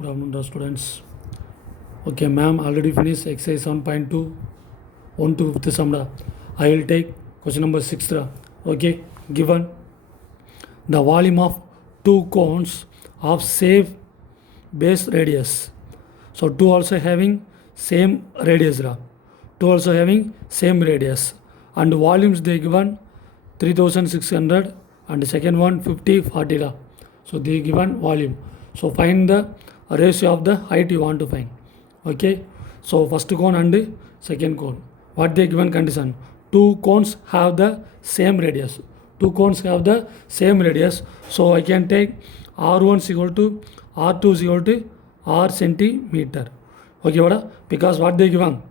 Good afternoon, students. Okay, ma'am, already finished exercise 7.2, 1 to 5th sum. I will take question number 6. Okay, given the volume of two cones of same base radius. So, two also having same radius. Two also having same radius. And volumes they given 3600 and the second one 50, 40. So, they given volume. So, find the ratio of the height you want to find. Okay. So, first cone and second cone. What they given condition? Two cones have the same radius. Two cones have the same radius. So, I can take R1 is equal to R2 is equal to R centimeter. Okay, what? Because what they given?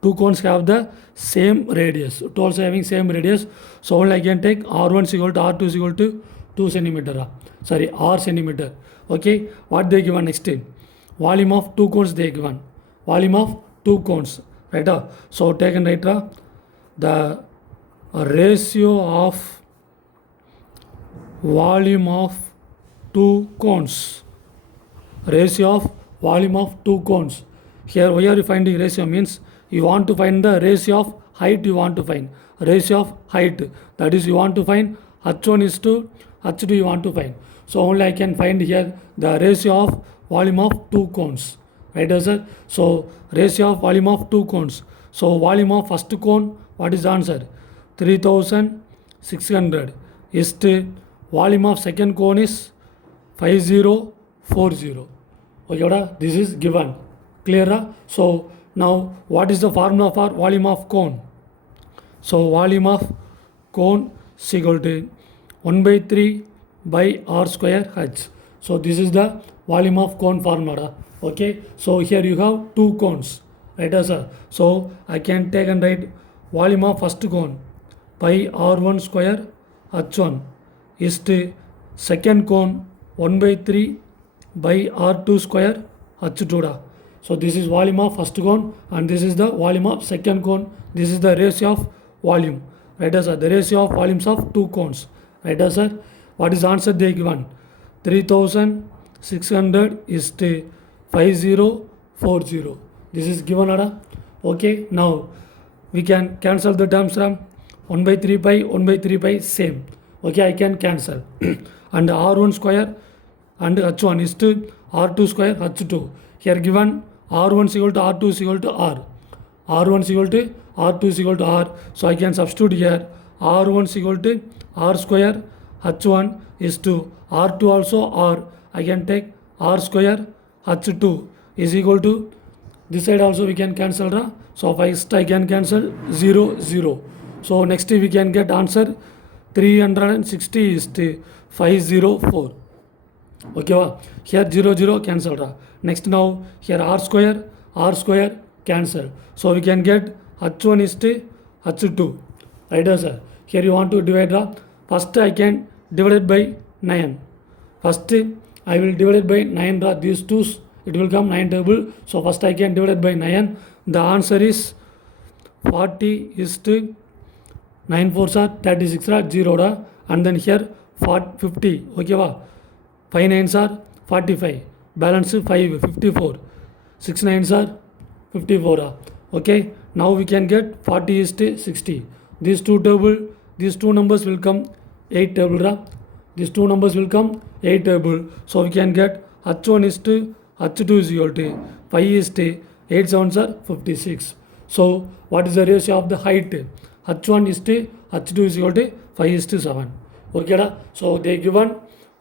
Two cones have the same radius. Two also having same radius. So, only I can take R1 is equal to R2 is equal to 2 centimeter. Sorry, R centimeter. Okay, what they given next? Volume of two cones they given. Volume of two cones. Right? So, take and write the ratio of volume of two cones. Ratio of volume of two cones. Here, why are you finding ratio means you want to find the ratio of height you want to find. Ratio of height. That is you want to find H1 is to H2 you want to find. So, only I can find here the ratio of volume of two cones. Right, sir? So, ratio of volume of two cones. So, volume of first cone, what is the answer? 3600 is to volume of second cone is 5040. Okay, this is given. Clear? So, now what is the formula for volume of cone? So, volume of cone is equal to 1 by 3 by r square h. So, this is the volume of cone formula. Okay. So, here you have two cones. Right, sir? So, I can take and write volume of first cone pi r1 square h1 is to second cone 1 by 3 by r2 square h2. So, this is volume of first cone and this is the volume of second cone. This is the ratio of volume. Right, sir? The ratio of volumes of two cones. Right, sir? What is the answer they given? 3600 is to 5040. This is given. Okay. Now, we can cancel the terms from 1 by 3 pi, 1 by 3 pi same. Okay, I can cancel. And R1 square and H1 is to R2 square H2. Here given R1 is equal to R2 is equal to R. R1 is equal to R2 is equal to R. So, I can substitute here R1 is equal to R square H1 is to R2 also R. I can take R square H2 is equal to this side also we can cancel. So, first I can cancel 0, 0. So, next we can get answer 360 is to 504. Okay, here 0, 0 cancel. Next now here R square cancel. So, we can get H1 is to H2. Right, sir? Here you want to divide. First I can divide it by 9. First I will divide it by 9. These two it will come 9 table. So, first I can divide it by 9. The answer is 40 is to 9 4s are 36 0. And then here 50. Okay, 5 9s are 45. Balance 5 54. 6 9s are 54. Okay. Now we can get 40 is to 60. These two numbers will come 8 table. These two numbers will come 8 table. So, we can get H1 is to H2 is equal to 5 is to 8 7s are 56. So, what is the ratio of the height? H1 is to H2 is equal to 5 is to 7. Okay. So, they given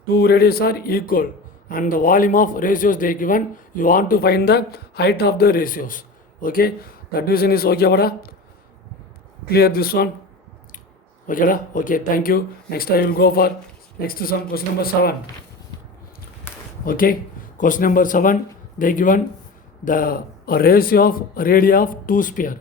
two radius are equal and the volume of ratios they given. You want to find the height of the ratios. Okay. That division is okay. Clear this one. Okay. Okay. Thank you. Next I will go for next sum, question number 7. Okay. Question number 7. They given the ratio of radii of two sphere.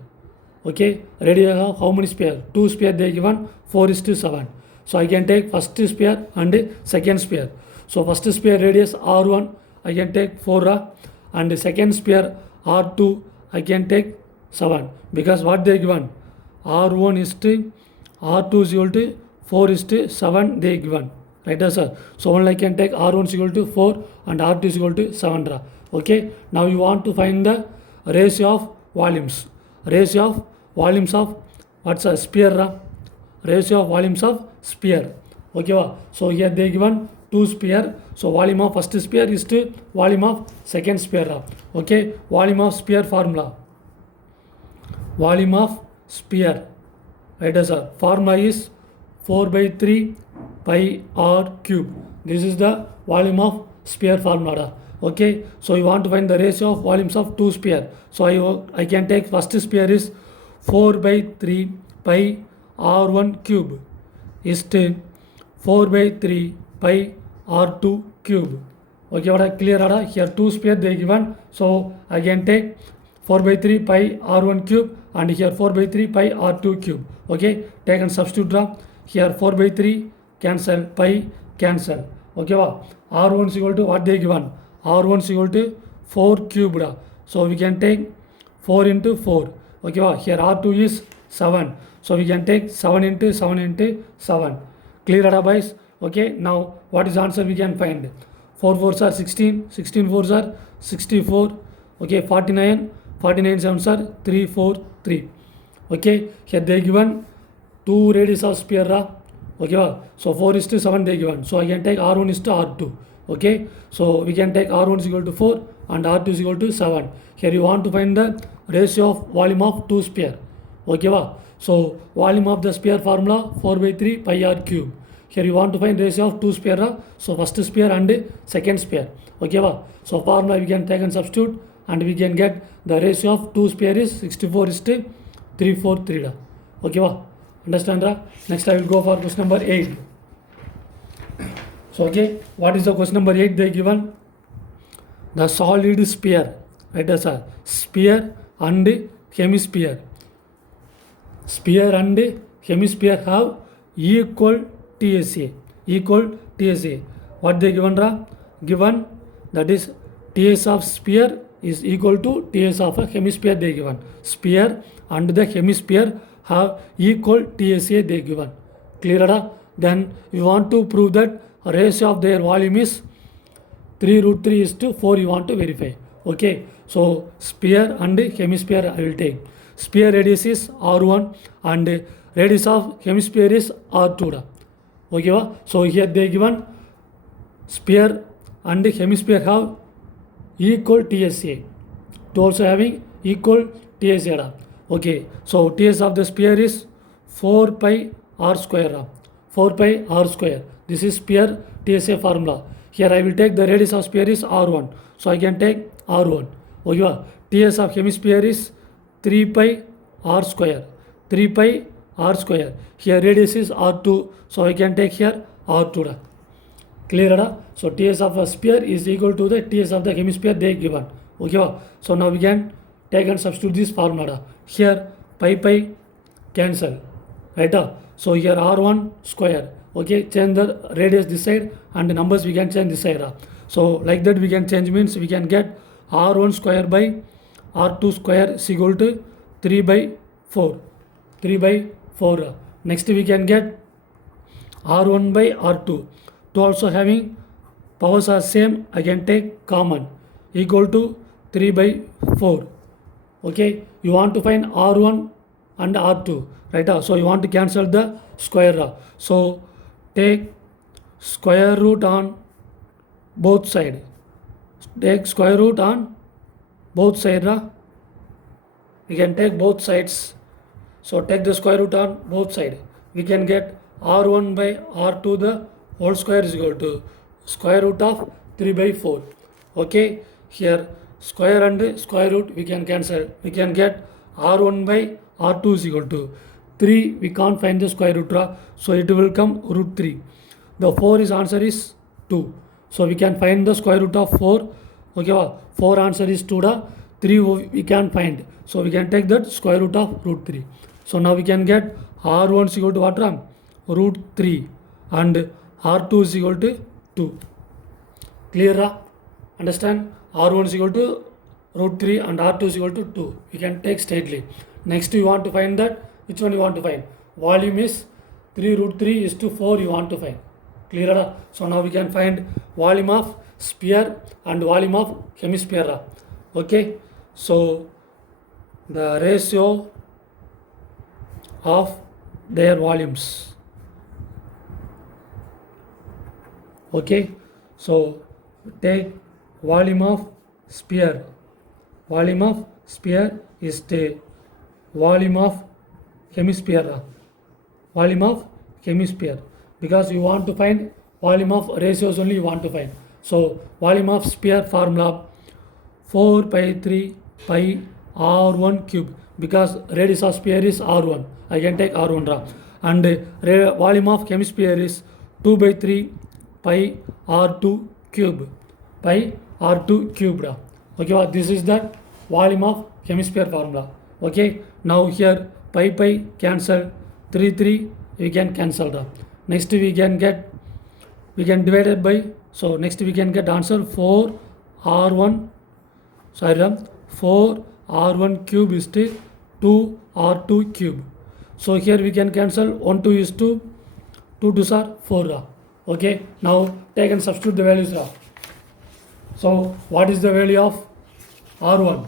Okay. Radii of how many sphere? Two sphere they given 4 is to 7. So, I can take first sphere and second sphere. So, first sphere radius R1 I can take 4 and second sphere R2 I can take 7 because what they given? R1 is to R2 is equal to 4 is to 7 they given. right sir. So only I can take R1 is equal to 4 and R2 is equal to 7. Okay, now you want to find the ratio of volumes. Ratio of volumes of what's a sphere? Ratio of volumes of sphere. Okay, so here they given two sphere. So volume of first sphere is to volume of second sphere. Okay, volume of sphere formula. Volume of sphere, right sir. Formula is 4 by 3 pi r cube. This is the volume of sphere formula. Okay, so you want to find the ratio of volumes of two sphere. So I can take first sphere is 4 by 3 pi r1 cube is to 4 by 3 pi r2 cube. Okay, what I clear here two sphere they given. So I can take 4 by 3 pi r1 cube and here 4 by 3 pi r2 cube. Okay, take and substitute draw. Here 4 by 3 cancel, pi cancel. Okay, r1 is equal to what they given? R1 is equal to 4 cubed. So we can take 4 into 4. Okay, here R2 is 7. So we can take 7 into 7 into 7. Clear boys? Okay, now what is answer we can find? 4 4s are 16, 16 4s are 64. Okay, 49, 49 7s are 3 4 3. Okay, here they given two radius of sphere. Okay, so 4 is to 7 they given. So I can take R1 is to R2. Okay, so we can take R1 is equal to 4 and R2 is equal to 7. Here you want to find the ratio of volume of two sphere. Okay, so volume of the sphere formula 4 by 3 pi r cube. Here you want to find ratio of two sphere. So first sphere and second sphere. Okay, so formula we can take and substitute and we can get the ratio of two sphere is 64 is to 343. Okay, understand? Next I will go for question number 8. So okay, what is the question number 8 they given? The solid sphere, right sir, sphere and hemisphere. Sphere and hemisphere have equal TSA. Equal TSA. What they given? Given that is TS of sphere is equal to TS of a hemisphere they given. Sphere and the hemisphere have equal TSA they given. Clear? Then you want to prove that ratio of their volume is 3 root 3 is to 4 you want to verify. Okay, so sphere and hemisphere I will take. Sphere radius is R1 and radius of hemisphere is R2. Okay, so here they given sphere and hemisphere have equal TSA. To also having equal TSA. Okay, so TS of the sphere is 4 pi r square. 4 pi r square. This is sphere TSA formula. Here I will take the radius of sphere is R1. So I can take R1. Okay, TS of hemisphere is 3 pi r square. 3 pi r square. Here radius is R2. So I can take here R2. Clear? So TS of a sphere is equal to the TS of the hemisphere they given. Okay, so now we can take and substitute this formula. Here pi cancel. Right? So here R1 square. Okay, change the radius this side and the numbers we can change this side. So like that we can change means we can get R1 square by R2 square is equal to 3 by 4. 3 by 4. Next we can get R1 by R2. To also having powers are same, I can take common equal to 3 by 4. Okay, you want to find R1 and R2, right? So you want to cancel the square. So take square root on both sides. Take square root on both sides. We can take both sides. So take the square root on both sides. We can get R1 by R2 the whole square is equal to square root of 3 by 4. Okay, here square and square root we can cancel. We can get R1 by R2 is equal to 3. We can't find the square root. So it will come root 3. The 4 is answer is 2. So we can find the square root of 4. Okay, 4 answer is 2. 3 we can find. So we can take that square root of root 3. So now we can get R1 is equal to what? Root 3 and R2 is equal to 2. Clear? Understand? R1 is equal to root 3 and R2 is equal to 2. We can take straightly. Next you want to find that. Which one you want to find? Volume is 3 root 3 is to 4 you want to find. Clear? So now we can find volume of sphere and volume of hemisphere. Okay, so the ratio of their volumes. Okay, so take volume of sphere. Volume of sphere is the volume of hemisphere. Volume of hemisphere, because you want to find volume of ratios only you want to find. So volume of sphere formula 4 pi 3 pi r1 cube, because radius of sphere is r1, I can take r1 raw, and volume of hemisphere is 2 by 3 pi r2 cube, pi r2 cubed. Okay, this is the volume of hemisphere formula. Okay, now here pi cancel, 3 we can cancel. Next we can divide it by, so next we can get answer 4 r1, sorry, 4 r1 cube is to 2 r2 cube. So here we can cancel 1 2 is 2, 2 2s are 4. Okay, now take and substitute the values. So what is the value of r1?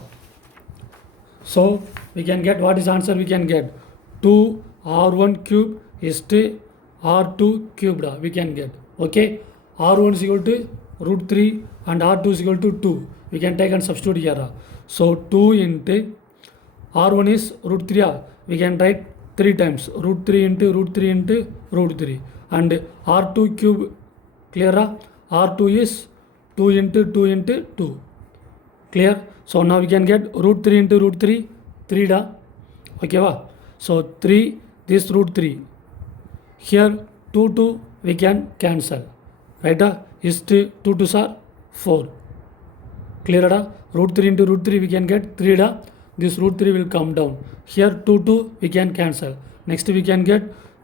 So we can get, what is answer we can get? 2 r1 cube is to r2 cubed, we can get. Okay, r1 is equal to root 3 and r2 is equal to 2. We can take and substitute here. So 2 into r1 is root 3. We can write 3 times, root 3 into root 3 into root 3. And r2 cube, clear? R2 is 2 into 2 into 2. Clear? So now we can get root 3 into root 3, 3 da. Okay, va? So 3, this root 3. Here 2 we can cancel. Right? Is 2 2s are 4. Clear? Da? Root 3 into root 3 we can get 3 da. This root 3 will come down. Here 2 we can cancel. Next we can get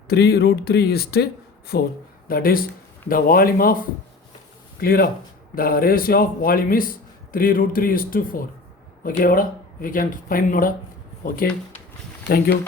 3 root 3 is to 4. That is the volume of, clear? The ratio of volume is 3 root 3 is to 4. Okay, we can find. Okay, thank you.